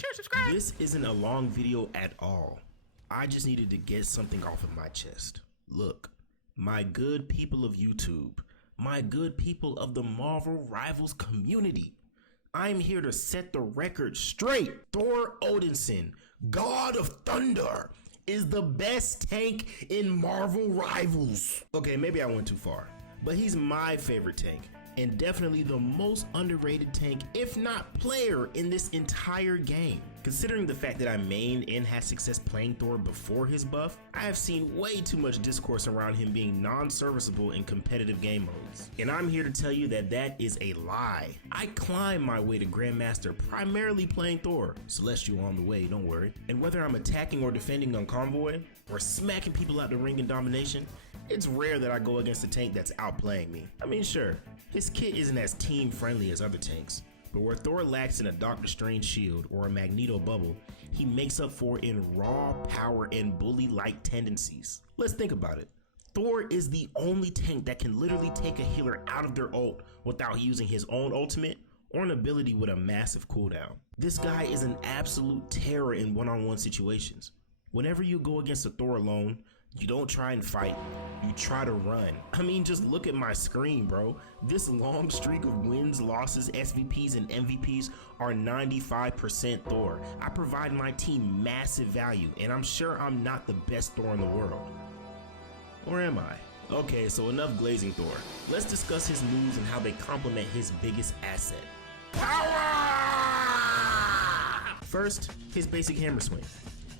share, subscribe. This isn't a long video at all. I just needed to get something off of my chest. Look, my good people of YouTube, my good people of the Marvel Rivals community, I'm here to set the record straight. Thor Odinson, God of Thunder, is the best tank in Marvel Rivals. Okay, maybe I went too far, but he's my favorite tank and definitely the most underrated tank, if not player, in this entire game. Considering the fact that I mained and had success playing Thor before his buff, I have seen way too much discourse around him being non-serviceable in competitive game modes. And I'm here to tell you that that is a lie. I climbed my way to Grandmaster primarily playing Thor, Celestial on the way, don't worry. And whether I'm attacking or defending on Convoy, or smacking people out the ring in domination, it's rare that I go against a tank that's outplaying me. I mean, sure, his kit isn't as team friendly as other tanks, but where Thor lacks in a Doctor Strange shield or a Magneto bubble, he makes up for in raw power and bully-like tendencies. Let's think about it. Thor is the only tank that can literally take a healer out of their ult without using his own ultimate or an ability with a massive cooldown. This guy is an absolute terror in one-on-one situations. Whenever you go against a Thor alone, you don't try and fight, you try to run. I mean, just look at my screen, bro. This long streak of wins, losses, SVPs, and MVPs are 95% Thor. I provide my team massive value, and I'm sure I'm not the best Thor in the world. Or am I? Okay, so enough glazing Thor. Let's discuss his moves and how they complement his biggest asset. Power! First, his basic hammer swing.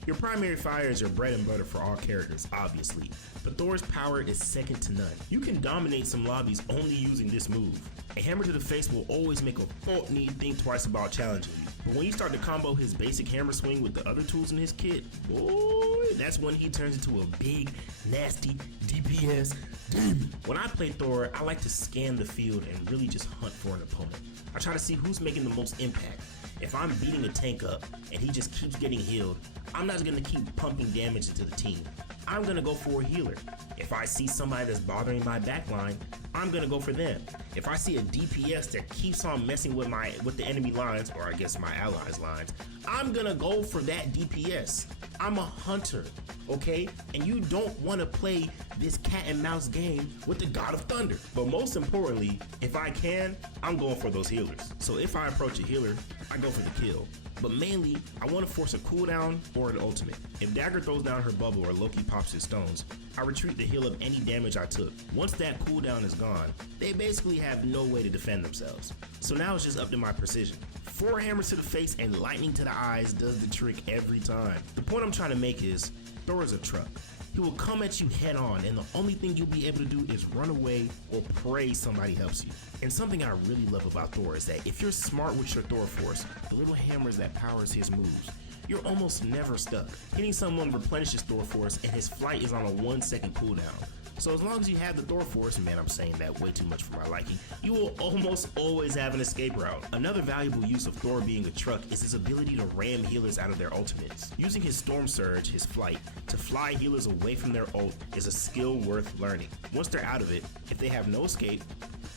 Your primary fire is your bread and butter for all characters, obviously, but Thor's power is second to none. You can dominate some lobbies only using this move. A hammer to the face will always make a Thor need think twice about challenging you, but when you start to combo his basic hammer swing with the other tools in his kit, boy, that's when he turns into a big, nasty DPS demon. When I play Thor, I like to scan the field and really just hunt for an opponent. I try to see who's making the most impact. If I'm beating a tank up and he just keeps getting healed, I'm not gonna keep pumping damage into the team. I'm gonna go for a healer. If I see somebody that's bothering my backline, I'm gonna go for them. If I see a DPS that keeps on messing with the enemy lines, or I guess my allies' lines, I'm gonna go for that DPS. I'm a hunter, okay? And you don't wanna play this cat and mouse game with the God of Thunder. But most importantly, if I can, I'm going for those healers. So if I approach a healer, I go for the kill. But mainly, I want to force a cooldown or an ultimate. If Dagger throws down her bubble or Loki pops his stones, I retreat to heal up any damage I took. Once that cooldown is gone, they basically have no way to defend themselves. So now it's just up to my precision. 4 hammers to the face and lightning to the eyes does the trick every time. The point I'm trying to make is, Thor is a truck. He will come at you head on, and the only thing you'll be able to do is run away or pray somebody helps you. And something I really love about Thor is that if you're smart with your Thor force, the little hammers that powers his moves, you're almost never stuck. Hitting someone replenishes Thor force, and his flight is on a 1-second cooldown. So as long as you have the Thor force, man, I'm saying that way too much for my liking, you will almost always have an escape route. Another valuable use of Thor being a truck is his ability to ram healers out of their ultimates. Using his Storm Surge, his flight, to fly healers away from their ult is a skill worth learning. Once they're out of it, if they have no escape,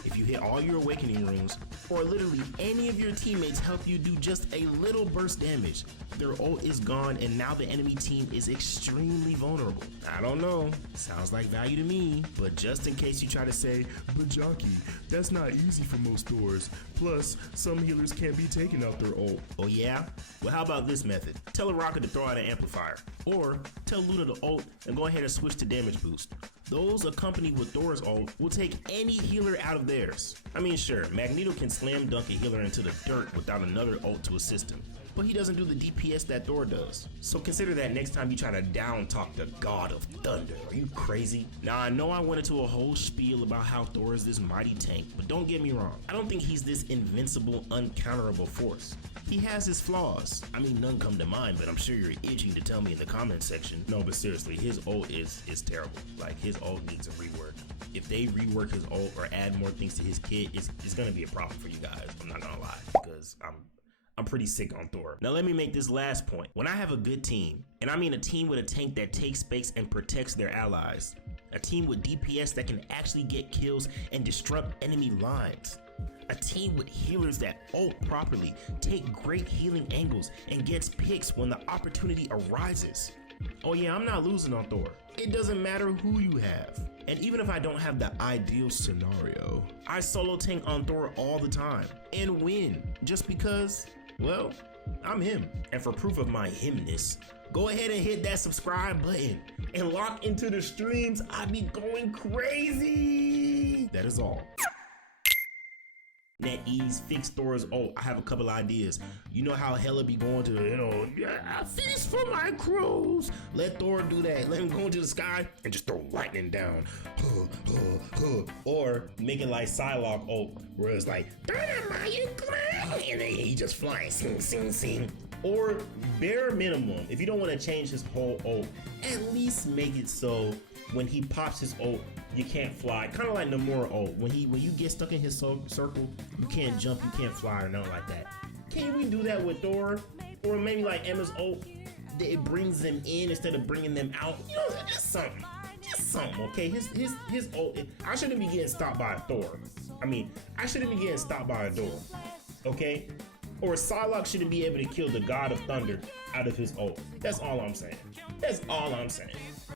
if you hit all your awakening runes, or literally any of your teammates help you do just a little burst damage, their ult is gone and now the enemy team is extremely vulnerable. I don't know, sounds like value to me, but just in case you try to say, but Jockey, that's not easy for most Thors, plus some healers can't be taking out their ult. Oh yeah? Well, how about this method? Tell a rocket to throw out an amplifier, or tell Luna to ult and go ahead and switch to damage boost. Those accompanied with Thor's ult will take any healer out of theirs. I mean, sure, Magneto can slam dunk a healer into the dirt without another ult to assist him, but he doesn't do the DPS that Thor does. So consider that next time you try to down talk the God of Thunder. Are you crazy? Now I know I went into a whole spiel about how Thor is this mighty tank, but don't get me wrong. I don't think he's this invincible, uncounterable force. He has his flaws. I mean, none come to mind, but I'm sure you're itching to tell me in the comments section. No, but seriously, his ult is terrible. Like, his ult needs a rework. If they rework his ult or add more things to his kit, it's gonna be a problem for you guys. I'm not gonna lie, because I'm pretty sick on Thor. Now let me make this last point. When I have a good team, and I mean a team with a tank that takes space and protects their allies, a team with DPS that can actually get kills and disrupt enemy lines, A team with healers that ult properly, take great healing angles, and gets picks when the opportunity arises. Oh yeah, I'm not losing on Thor. It doesn't matter who you have. And even if I don't have the ideal scenario, I solo tank on Thor all the time and win just because, well, I'm him. And for proof of my himness, go ahead and hit that subscribe button and lock into the streams. I be going crazy. That is all. NetEase, fix Thor's ult. I have a couple ideas. You know how Hella be going to, I fist for my crews. Let Thor do that. Let him go into the sky and just throw lightning down. Or make it like Psylocke ult, where it's like, dynamite, and then he just flying, sing, sing, sing. Or bare minimum, if you don't want to change his whole ult, at least make it so when he pops his ult, you can't fly. Kind of like Nomura ult. When you get stuck in his circle, you can't jump, you can't fly, or nothing like that. Can we do that with Thor? Or maybe like Emma's ult, it brings them in instead of bringing them out. Just something. Just something, okay? His ult, I shouldn't be getting stopped by a Thor. I shouldn't be getting stopped by a door, okay? Or Psylocke shouldn't be able to kill the God of Thunder out of his ult. That's all I'm saying. That's all I'm saying.